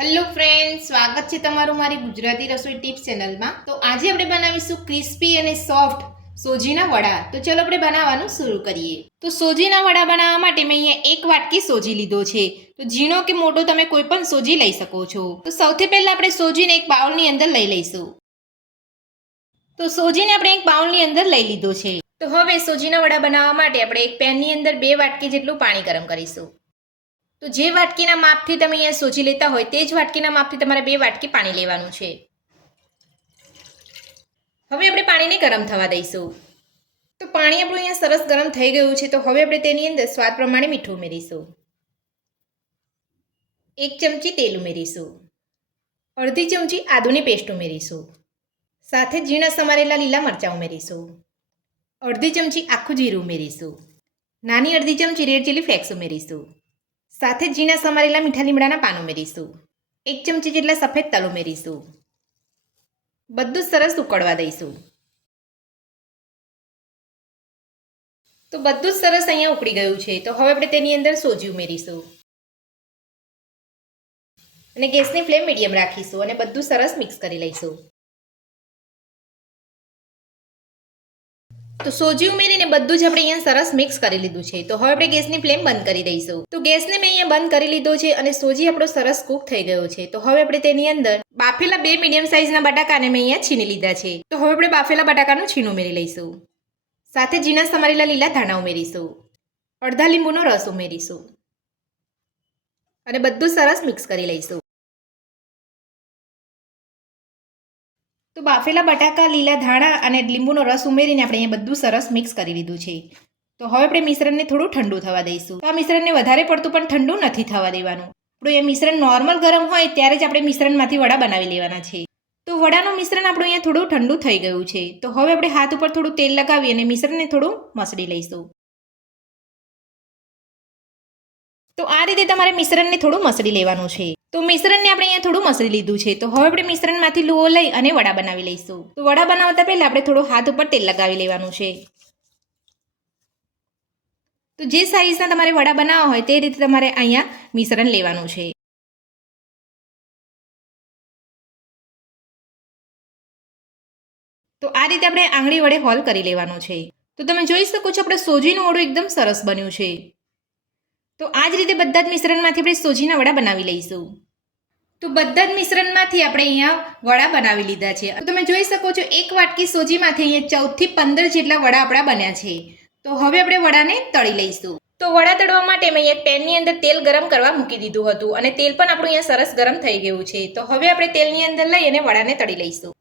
Hello friend, સ્વાગત છે તમારું મારી ગુજરાતી રસોઈ ટિપ્સ ચેનલમાં। તો આજે આપણે બનાવીશું ક્રિસ્પી અને સોફ્ટ સોજીના વડા। તો ચલો આપણે બનાવવાનું શરૂ કરીએ। તો સોજીના વડા બનાવવા માટે મેં અહીંયા એક વાટકી સોજી લીધો છે। તો ઝીણો કે મોટો તમે કોઈ પણ સોજી લઈ શકો છો। તો સૌથી પહેલા આપણે સોજીને એક બાઉલની અંદર લઈ લઈશું। તો સોજીને આપણે એક બાઉલની અંદર લઈ લીધો છે। તો હવે સોજીના વડા બનાવવા માટે આપણે એક પેનની અંદર 2 વાટકી જેટલું પાણી ગરમ કરીશું। તો જે વાટકીના માપથી તમે અહીંયા સોજી લેતા હોય તે જ વાટકીના માપથી તમારે 2 વાટકી પાણી લેવાનું છે। હવે આપણે પાણીને ગરમ થવા દઈશું। તો પાણી આપણું અહીંયા સરસ ગરમ થઈ ગયું છે। તો હવે આપણે તેની અંદર સ્વાદ પ્રમાણે મીઠું ઉમેરીશું। 1 ચમચી તેલ ઉમેરીશું। અડધી ચમચી આદુની પેસ્ટ ઉમેરીશું। સાથે ઝીણા સમારેલા લીલા મરચાં ઉમેરીશું। અડધી ચમચી આખું જીરું ઉમેરીશું। નાની અડધી ચમચી રેડ ચીલી ફ્લેક્સ ઉમેરીશું। સાથે ઝીણા સમારેલા મીઠા લીમડાના પાન ઉમેરીશું। 1 ચમચી જેટલા સફેદ તલ ઉમેરીશું। બધું સરસ ઉકળવા દઈશું। તો બધું સરસ અહીંયા ઉકળી ગયું છે। તો હવે આપણે તેની અંદર સોજી ઉમેરીશું અને ગેસની ફ્લેમ મીડિયમ રાખીશું અને બધું સરસ મિક્સ કરી લઈશું। તો સોજી ઉમેરીને બધું જ આપણે અહીંયા સરસ મિક્સ કરી લીધું છે। તો હવે આપણે ગેસની ફ્લેમ બંધ કરી દઈશું। તો ગેસને મેં અહીંયા બંધ કરી લીધો છે અને સોજી આપણો સરસ કૂક થઈ ગયો છે। તો હવે આપણે તેની અંદર બાફેલા 2 મીડિયમ સાઇઝના બટાકાને મેં અહીંયા છીની લીધા છે। તો હવે આપણે બાફેલા બટાકાનું છીણ ઉમેરી લઈશું। સાથે ઝીણા સમારેલા લીલા ધાણા ઉમેરીશું। અડધા લીંબુનો રસ ઉમેરીશું અને બધું સરસ મિક્સ કરી લઈશું। તો બાફેલા બટાકા, લીલા ધાણા અને લીંબુનો રસ ઉમેરીને આપણે અહીંયા બધું સરસ મિક્સ કરી લીધું છે। તો હવે આપણે મિશ્રણને થોડું ઠંડુ થવા દઈશું। તો આ મિશ્રણને વધારે પડતું પણ ઠંડુ નથી થવા દેવાનું। આપણું એ મિશ્રણ નોર્મલ ગરમ હોય ત્યારે જ આપણે મિશ્રણમાંથી વડા બનાવી લેવાના છે। તો વડાનું મિશ્રણ આપણું અહીંયા થોડું ઠંડુ થઈ ગયું છે। તો હવે આપણે હાથ ઉપર થોડું તેલ લગાવી અને મિશ્રણને થોડું મસળી લઈશું। તો આ રીતે તમારે મિશ્રણને થોડું મસળી લેવાનું છે। તો મિશ્રણને આપણે અહીંયા થોડું મસળી લીધું છે। તો હવે આપણે મિશ્રણમાંથી લુઓ લઈ અને વડા બનાવી લઈશું। તો વડા બનાવતા પહેલા આપણે થોડું હાથ ઉપર તેલ લગાવી લેવાનું છે। તો જે સાઈઝના તમારે વડા બનાવવા હોય તે રીતે તમારે અહીંયા મિશ્રણ લેવાનું છે। તો આ રીતે આપણે આંગળી વડે હોલ કરી લેવાનું છે। તો તમે જોઈ શકો છો આપણે સોજીનું વડું એકદમ સરસ બન્યું છે। તો આ જ રીતે બધા જ મિશ્રણમાંથી આપણે સોજીના વડા બનાવી લઈશું। તો બધા જ મિશ્રણમાંથી આપણે અહીંયા વડા બનાવી લીધા છે। તો તમે જોઈ શકો છો એક વાટકી સોજીમાંથી અહીંયા 14 થી 15 જેટલા વડા આપણા બન્યા છે। તો હવે આપણે વડાને તળી લઈશું। તો વડા તળવા માટે મેં અહીંયા પેનની અંદર તેલ ગરમ કરવા મૂકી દીધું હતું અને તેલ પણ આપણું અહીંયા સરસ ગરમ થઈ ગયું છે। તો હવે આપણે તેલની અંદર લઈ અને વડાને તળી લઈશું।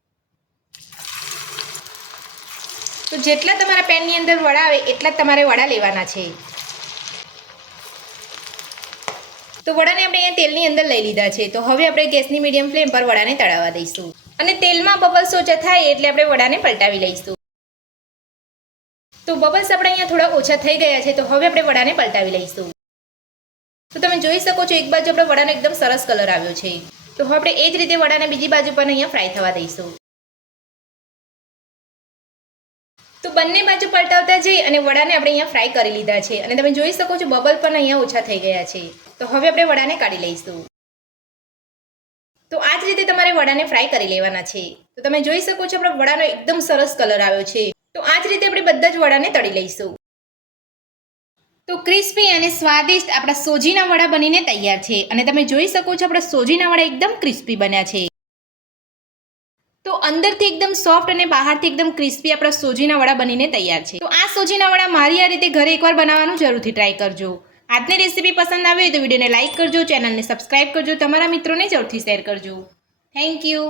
તો જેટલા તમારા પેનની અંદર વડા આવે એટલા જ તમારે વડા લેવાના છે। તો વડાને આપણે અહીંયા તેલની અંદર લઈ લીધા છે। તો હવે આપણે ગેસની મીડિયમ ફ્લેમ પર વડાને તળાવવા દઈશું અને તેલમાં બબલ્સ ઓછા થાય એટલે આપણે વડાને પલટાવી લઈશું। તો બબલ્સ આપણે અહીંયા થોડા ઓછા થઈ ગયા છે। તો હવે આપણે વડાને પલટાવી લઈશું। તો તમે જોઈ શકો છો એક બાજુ આપણે વડાનો એકદમ સરસ કલર આવ્યો છે। તો હવે આપણે એ જ રીતે વડાને બીજી બાજુ પણ અહીંયા ફ્રાય થવા દઈશું। તો બંને બાજુ પલટાવતા જઈ અને વડાને આપણે અહીંયા ફ્રાય કરી લીધા છે અને તમે જોઈ શકો છો બબલ પણ અહીંયા ઓછા થઈ ગયા છે। તો હવે આપણે વડાને કાઢી લઈશું। તો આ જ રીતે તમારે વડાને ફ્રાય કરી લેવાના છે। તો તમે જોઈ શકો છો આપણા વડાનો એકદમ સરસ કલર આવ્યો છે। તો આ જ રીતે આપણે બધા જ વડાને તળી લઈશું। તો ક્રિસ્પી અને સ્વાદિષ્ટ આપણા સોજીના વડા બનીને તૈયાર છે અને તમે જોઈ શકો છો આપણા સોજીના વડા એકદમ ક્રિસ્પી બન્યા છે। તો અંદરથી એકદમ સોફ્ટ અને બહારથી એકદમ ક્રિસ્પી આપણા સોજીના વડા બનીને તૈયાર છે। તો આ સોજીના વડા મારી આ રીતે ઘરે એકવાર બનાવવાનું જરૂરથી ટ્રાય કરજો। આજની રેસીપી પસંદ આવી હોય તો વિડીયોને લાઇક કરજો, ચેનલને સબસ્ક્રાઇબ કરજો, તમારા મિત્રોને જરૂરથી શેર કરજો। Thank you.